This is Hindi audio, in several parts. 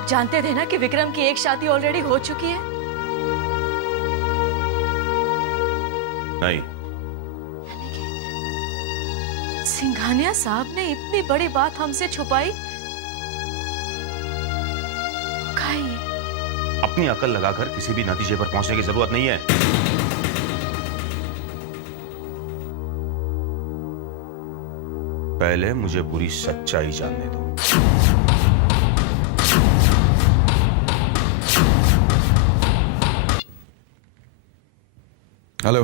आप जानते थे ना कि विक्रम की एक शादी ऑलरेडी हो चुकी है? नहीं। सिंघानिया साहब ने इतनी बड़ी बात हमसे छुपाई? अपनी अकल लगाकर किसी भी नतीजे पर पहुंचने की जरूरत नहीं है। पहले मुझे पूरी सच्चाई जानने दो। हेलो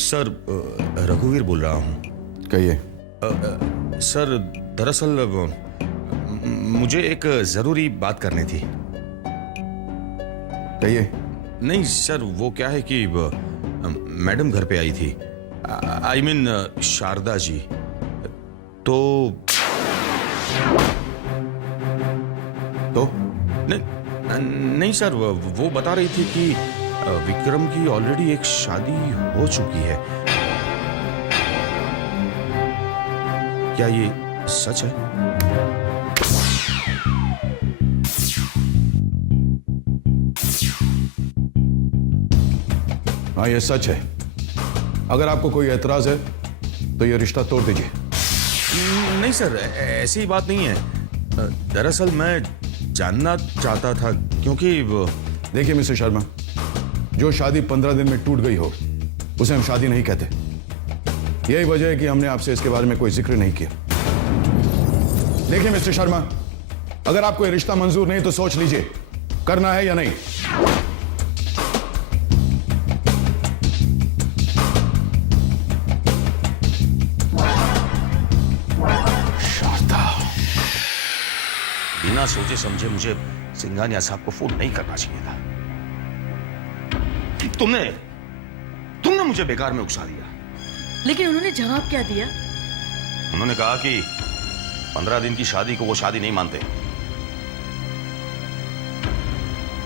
सर, रघुवीर बोल रहा हूं। कहिए। सर, दरअसल मुझे एक जरूरी बात करनी थी। कहिए। नहीं सर, वो क्या है कि मैडम घर पे आई थी। I mean Sharda ji. तो नहीं सर, वो बता रही थी कि विक्रम की ऑलरेडी एक शादी हो चुकी है। क्या ये सच है? हाँ, ये सच है। अगर आपको कोई एतराज है तो ये रिश्ता तोड़ दीजिए। नहीं सर, ऐसी बात नहीं है। दरअसल मैं जानना चाहता था क्योंकि देखिए मिस्टर शर्मा, जो शादी 15 दिन में टूट गई हो उसे हम शादी नहीं कहते। यही वजह है कि हमने आपसे इसके बारे में कोई जिक्र नहीं किया। देखिए मिस्टर शर्मा, अगर आपको ये रिश्ता मंजूर नहीं तो सोच लीजिए करना है या नहीं। बिना सोचे समझे मुझे सिंघानिया साहब को फोन नहीं करना चाहिए था। तुमने मुझे बेकार में उकसा दिया। लेकिन उन्होंने जवाब क्या दिया? उन्होंने कहा कि 15 दिन की शादी को वो शादी नहीं मानते।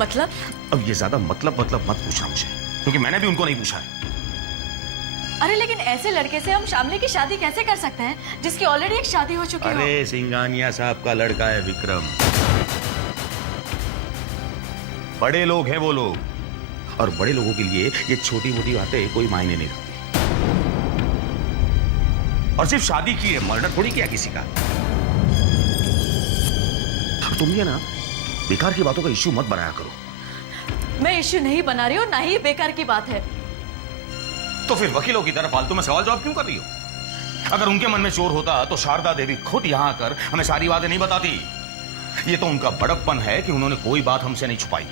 मतलब? अब ये ज्यादा मतलब मत पूछना मुझे, क्योंकि मैंने भी उनको नहीं पूछा है। अरे लेकिन ऐसे लड़के से हम शामली की शादी कैसे कर सकते हैं जिसकी ऑलरेडी एक शादी हो चुकी है? अरे सिंघानिया साहब का लड़का है विक्रम। बड़े लोग हैं वो लोग, और बड़े लोगों के लिए ये छोटी मोटी बातें कोई मायने नहीं रखती। और सिर्फ शादी की है, मर्डर थोड़ी किया किसी का। तुम ये ना बेकार की बातों का इश्यू मत बनाया करो। मैं इश्यू नहीं बना रही हूँ, ना ही बेकार की बात है। तो फिर वकीलों की तरह फालतू में सवाल जवाब क्यों कर रही हो? अगर उनके मन में चोर होता तो शारदा देवी खुद यहां आकर हमें सारी बातें नहीं बताती। ये तो उनका बड़प्पन है कि उन्होंने कोई बात हमसे नहीं छुपाई।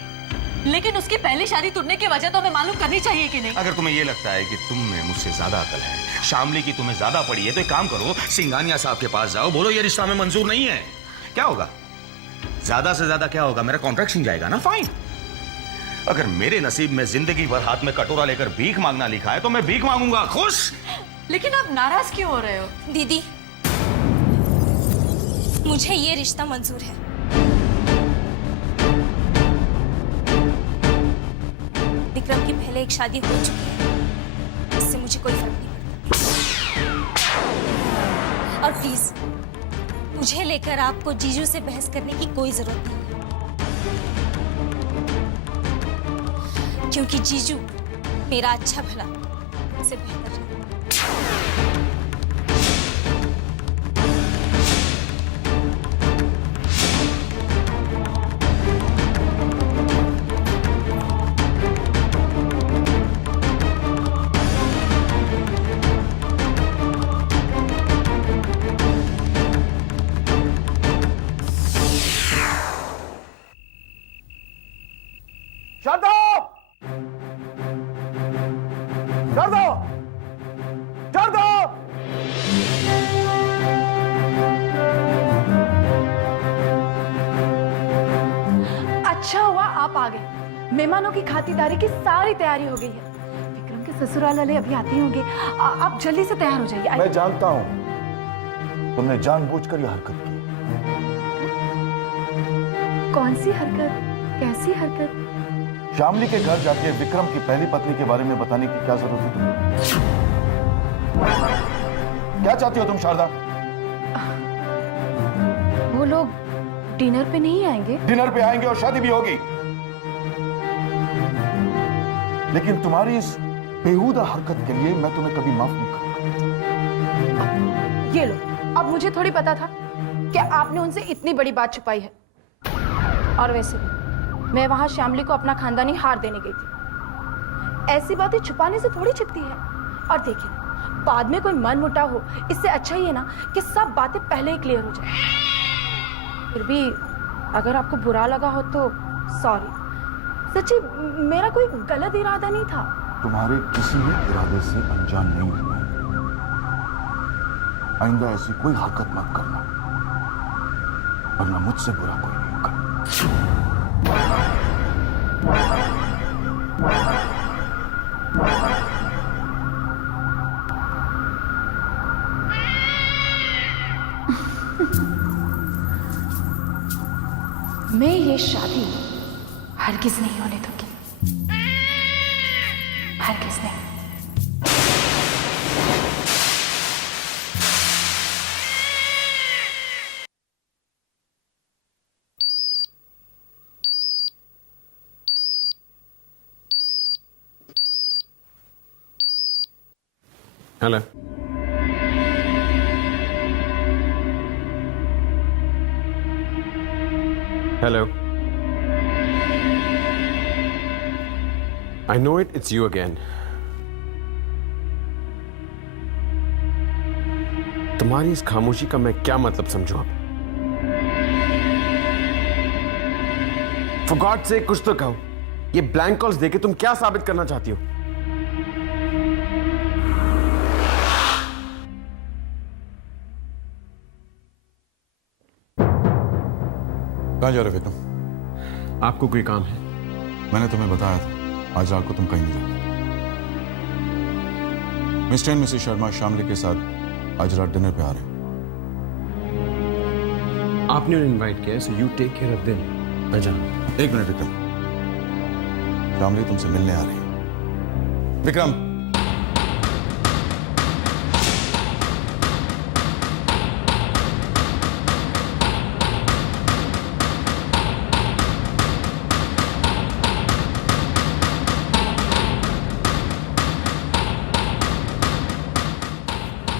लेकिन उसकी पहली शादी टूटने की वजह तो हमें मालूम करनी चाहिए कि नहीं? अगर तुम्हें यह लगता है कि तुम में मुझसे ज्यादा अकल है, शामली की तुम्हें ज्यादा पड़ी है, तो एक काम करो, सिंघानिया साहब के पास जाओ, बोलो ये रिश्ता हमें मंजूर नहीं है। क्या होगा? ज्यादा से ज्यादा क्या होगा? मेरा कॉन्ट्रैक्ट छिन जाएगा ना, फाइन। अगर मेरे नसीब में जिंदगी भर हाथ में कटोरा लेकर भीख मांगना लिखा है तो मैं भीख मांगूंगा, खुश। लेकिन आप नाराज क्यों हो रहे हो? दीदी, मुझे ये रिश्ता मंजूर है। विक्रम की पहले एक शादी हो चुकी है, इससे मुझे कोई फर्क नहीं पड़ता। और प्लीज, मुझे लेकर आपको जीजू से बहस करने की कोई जरूरत नहीं है, क्योंकि जीजू मेरा अच्छा भला से बेहतर है। अच्छा हुआ आप आ गए। मेहमानों की खातिरदारी की सारी तैयारी हो गई है। विक्रम के ससुराल वाले अभी आते ही होंगे। आप जल्दी से तैयार हो जाइए। मैं जानता हूं तुमने जानबूझकर यह हरकत की। कौन सी हरकत? कैसी हरकत? शामली के घर जाके विक्रम की पहली पत्नी के बारे में बताने की क्या जरूरत है? क्या चाहती हो तुम शारदा? वो लोग डिनर पे नहीं आएंगे? डिनर पे आएंगे और शादी भी होगी, लेकिन तुम्हारी इस बेहुदा हरकत के लिए मैं तुम्हें कभी माफ नहीं करूंगा। ये लो, अब मुझे थोड़ी पता था कि आपने उनसे इतनी बड़ी बात छुपाई है। और वैसे भी मैं वहां श्यामली को अपना खानदानी हार देने गई थी। ऐसी बातें छुपाने से थोड़ी छिपती है। और देखिए, बाद में कोई मन मुटाव हो, इससे अच्छा ही है ना कि सब बातें पहले ही क्लियर हो जाए। फिर भी अगर आपको बुरा लगा हो तो सॉरी। सच्ची, मेरा कोई गलत इरादा नहीं था। तुम्हारे किसी भी इरादे से अनजान नहीं हूं मैं। आइंदा ऐसी कोई हरकत मत करना, वरना मुझसे बुरा कोई नहीं होगा। मैं ये शादी हरगिज नहीं होने दूंगी, हरगिज नहीं। Hello. Hello. I know it, it's you again. तुम्हारी इस खामोशी का मैं क्या मतलब समझूं अब? For God's sake, कुछ तो कहो। ये ब्लैंक कॉल्स देके तुम क्या साबित करना चाहती हो? कहाँ जा रहे थे तुम? आपको कोई काम है? मैंने तुम्हें बताया था आज रात को तुम कहीं नहीं जाओ। Mister and Mrs Sharma Shamli के साथ आज रात डिनर पे आ रहे हैं। आपने उन्हें इनवाइट किया है, so you take care of them. मैं जाऊँ। एक मिनट विक्रम, शामली तुमसे मिलने आ रही है। विक्रम,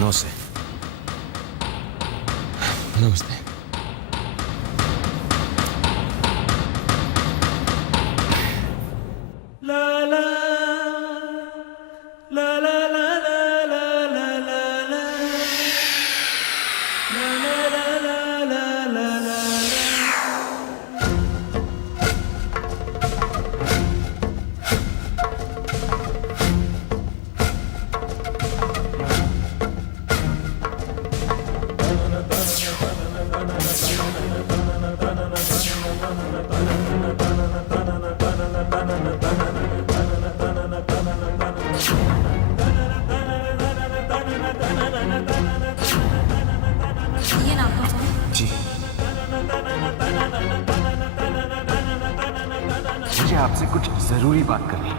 नमस्ते। नमस्ते। ये ना आपका फोन। जी, मुझे आपसे कुछ जरूरी बात करनी है।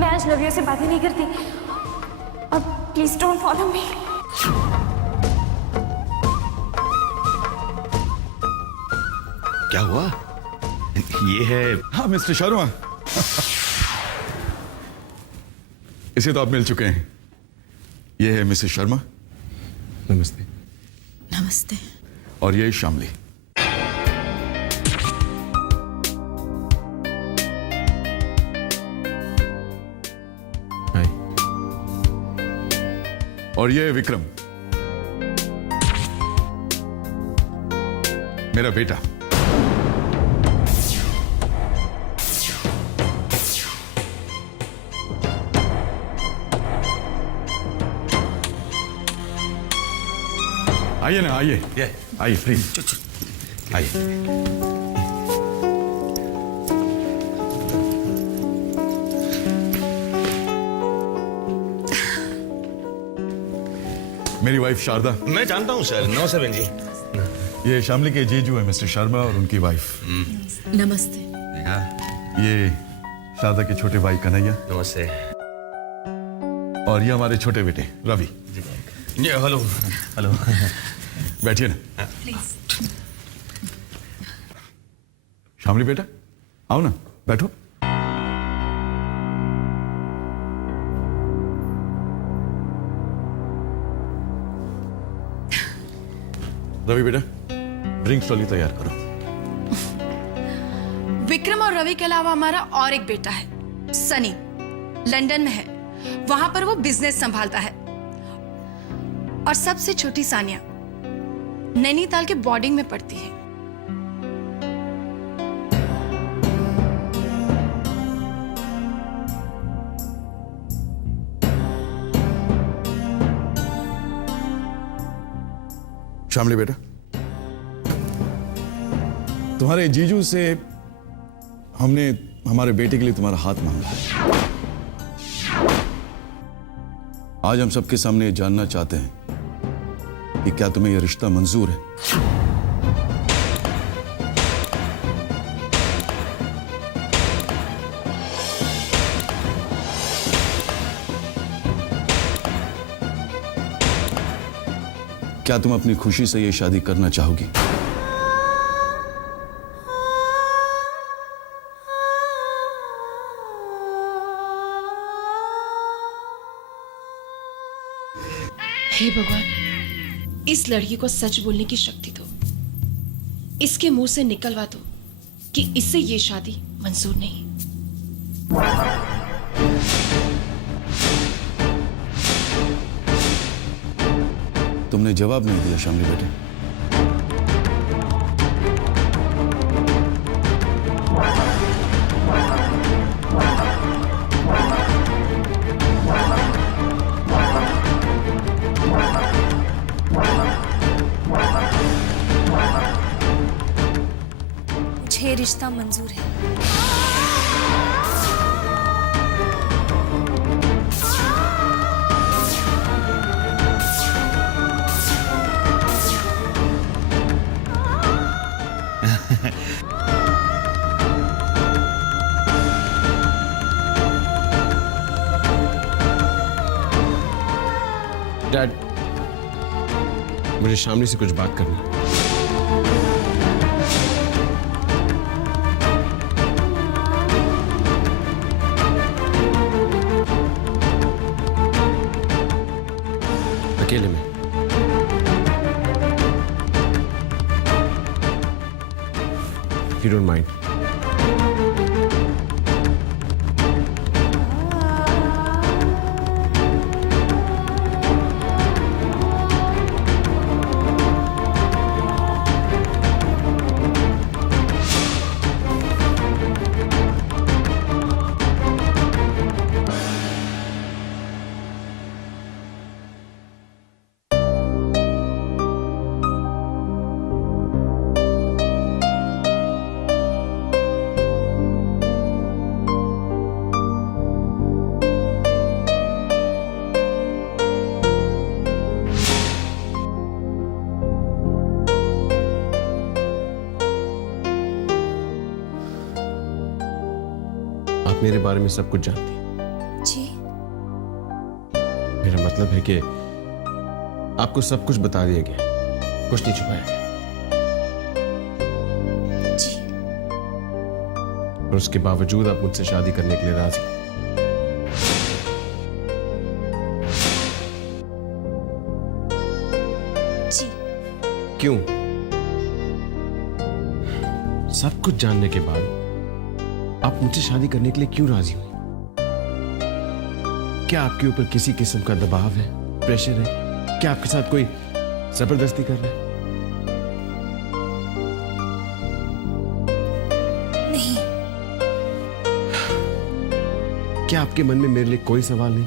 मैं अजनबियों से बातें नहीं करती। अब प्लीज डोंट फॉलो मी। क्या हुआ? ये है। हाँ मिस्टर शर्मा, इसे तो आप मिल चुके हैं। ये है मिसेस शर्मा नमस्ते। नमस्ते। और ये शामली। हाय। और ये है विक्रम, मेरा बेटा। आइए ना, आइए आइए प्लीज आइए। मेरी वाइफ शारदा। मैं जानता हूँ सर। नमस्ते बहन जी। ये शामली के जीजू है मिस्टर शर्मा और उनकी वाइफ। नमस्ते। ये शारदा के छोटे भाई कन्हैया नमस्ते। और ये हमारे छोटे बेटे रवि। Hello hello. बैठिए ना। शामली बेटा, आओ ना, बैठो। रवि बेटा, ड्रिंक्स ट्रॉली तैयार करो। विक्रम और रवि के अलावा हमारा और एक बेटा है, सनी, लंदन में है। वहां पर वो बिजनेस संभालता है। और सबसे छोटी सानिया नैनीताल के बोर्डिंग में पढ़ती है। शामली बेटा, तुम्हारे जीजू से हमने हमारे बेटे के लिए तुम्हारा हाथ मांगा है। आज हम सबके सामने ये जानना चाहते हैं कि क्या तुम्हें यह रिश्ता मंजूर है? क्या तुम अपनी खुशी से यह शादी करना चाहोगी? हे भगवान, इस लड़की को सच बोलने की शक्ति दो। इसके मुंह से निकलवा दो कि इससे ये शादी मंजूर नहीं। तुमने जवाब नहीं दिया शामली बेटे। मुझे रिश्ता मंजूर है। डैड, मुझे शामली से कुछ बात करनी है। अकेले में। If you don't mind. आप मेरे बारे में सब कुछ जानती हैं। जी। मेरा मतलब है कि आपको सब कुछ बता दिया गया, कुछ नहीं छुपाया गया। जी। और उसके बावजूद आप मुझसे शादी करने के लिए राजी हैं। जी। क्यों? सब कुछ जानने के बाद आप मुझसे शादी करने के लिए क्यों राजी हुई? क्या आपके ऊपर किसी किस्म का दबाव है, प्रेशर है? क्या आपके साथ कोई जबरदस्ती कर रहा है? नहीं। क्या आपके मन में मेरे लिए कोई सवाल नहीं?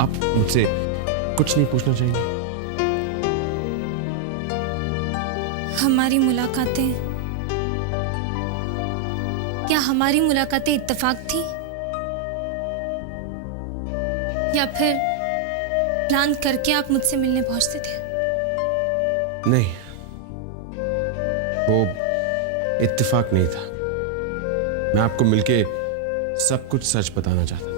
आप मुझसे कुछ नहीं पूछना चाहेंगे? हमारी मुलाकातें, क्या हमारी मुलाकातें इत्तेफाक थी या फिर प्लान करके आप मुझसे मिलने पहुंचते थे? नहीं, वो इत्तेफाक नहीं था। मैं आपको मिलके सब कुछ सच बताना चाहता था।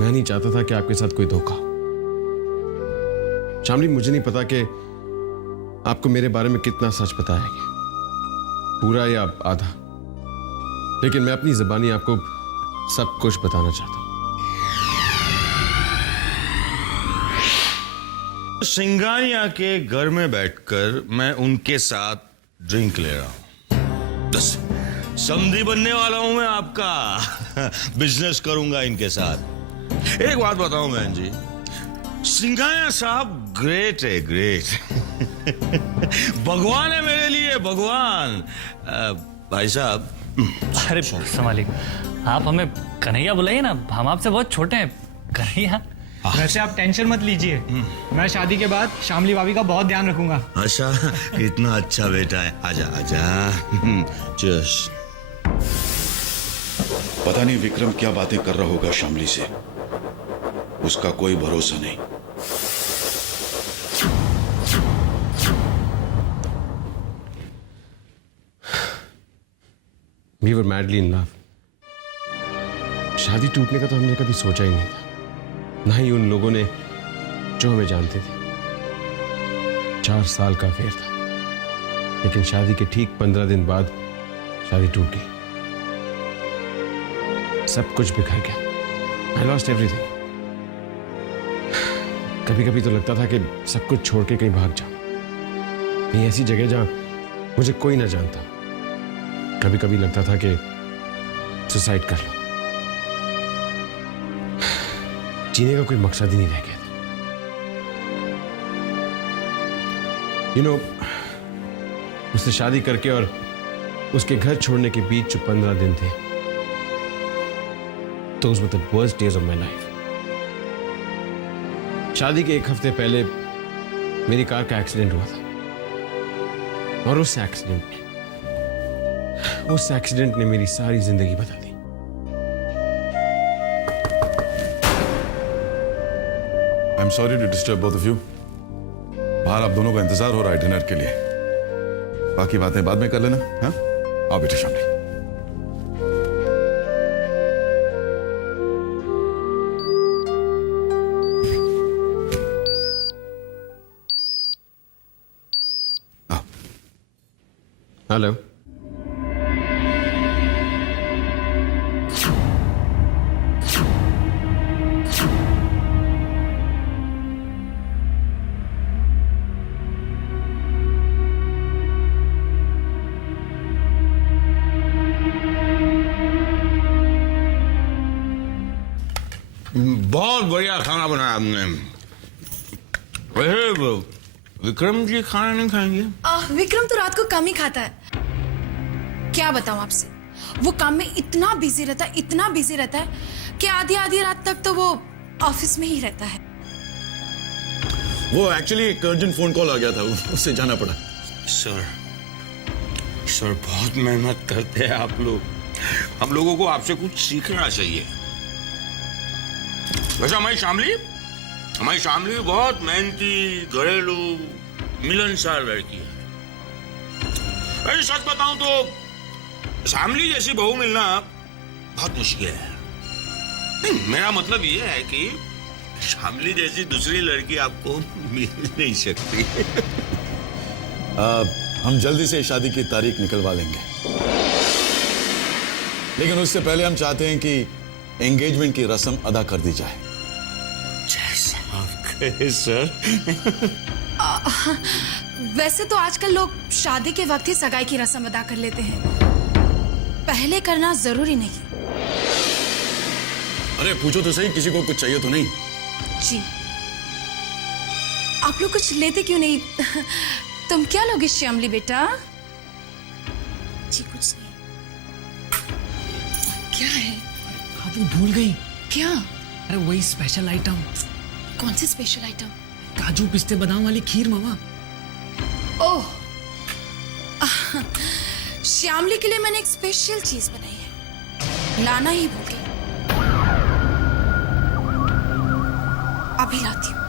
मैं नहीं चाहता था कि आपके साथ कोई धोखा हो। शामली, मुझे नहीं पता कि आपको मेरे बारे में कितना सच बताया गया, पूरा या आधा, लेकिन मैं अपनी ज़बानी आपको सब कुछ बताना चाहता हूं। सिंगानिया के घर में बैठकर मैं उनके साथ ड्रिंक ले रहा हूं। बस समधी बनने वाला हूं मैं आपका। बिजनेस करूंगा इनके साथ। एक बात बताऊं बहन जी, सिंगानिया साहब ग्रेट है, ग्रेट। भगवान है मेरे लिए, भगवान। भाई साहब। अरे संभालिए, आप हमें कन्हैया बुलाइए ना, हम आपसे बहुत छोटे हैं। कन्हैया। वैसे आप टेंशन मत लीजिए, मैं शादी के बाद शामली भाभी का बहुत ध्यान रखूंगा। अच्छा, कितना अच्छा बेटा है। आजा आजा। चीयर्स। पता नहीं विक्रम क्या बातें कर रहा होगा शामली से, उसका कोई भरोसा नहीं। We were madly in love. शादी टूटने का तो हमने कभी सोचा ही नहीं था, ना ही उन लोगों ने जो हमें जानते थे। 4 साल का अफेयर था, लेकिन शादी के ठीक 15 दिन बाद शादी टूट गई। सब कुछ बिखर गया। I lost everything. कभी कभी तो लगता था कि सब कुछ छोड़ के कहीं भाग जाऊं, कहीं ऐसी जगह जहां मुझे कोई ना जानता। कभी कभी लगता था कि सुसाइड कर लो। जीने का कोई मकसद ही नहीं रह गया था। You know, उससे शादी करके और उसके घर छोड़ने के बीच जो 15 दिन थे, those were the worst days of my life. शादी के 1 हफ्ते पहले मेरी कार का एक्सीडेंट हुआ था, और उस एक्सीडेंट ने मेरी सारी जिंदगी बदल दी। I am sorry to disturb both of you. बाहर आप दोनों का इंतजार हो रहा है डिनर के लिए। बाकी बातें बाद में कर लेना। हाँ, आओ बेटे शामली। हेलो। बहुत बढ़िया खाना बनाया आपने। वैसे विक्रम जी खाना नहीं खाएंगे? विक्रम तो रात को कम ही खाता है। क्या बताऊं आपसे, वो काम में इतना बिजी रहता है, इतना बिजी रहता है कि आधी आधी रात तक तो वो ऑफिस में ही रहता है। वो एक्चुअली एक अर्जेंट फोन कॉल आ गया था, उससे जाना पड़ा। सर बहुत मेहनत करते हैं आप लोग। हम लोगों को आपसे कुछ सीखना चाहिए। वैसे हमारी शामली बहुत मेहनती, घरेलू, मिलनसार लड़की है। वैसे सच बताऊं तो शामली जैसी बहू मिलना बहुत मुश्किल है। नहीं, मेरा मतलब ये है कि शामली जैसी दूसरी लड़की आपको मिल नहीं सकती। हम जल्दी से शादी की तारीख निकलवा लेंगे, लेकिन उससे पहले हम चाहते हैं कि एंगेजमेंट की रस्म अदा कर दी जाए। जैसा आप कहे सर। वैसे तो आजकल लोग शादी के वक्त ही सगाई की रस्म अदा कर लेते हैं, पहले करना जरूरी नहीं। अरे पूछो तो सही, किसी को कुछ चाहिए तो नहीं? जी, आप लोग कुछ लेते क्यों नहीं? तुम क्या लोगे श्यामली बेटा? जी कुछ नहीं। क्या है? आप वो भूल गई। क्या? अरे वही स्पेशल आइटम। कौन सी स्पेशल आइटम? काजू पिस्ते बादाम वाली खीर मामा। ओह, श्यामली के लिए मैंने एक स्पेशल चीज बनाई है, लाना ही भूल गई। अभी लाती हूँ।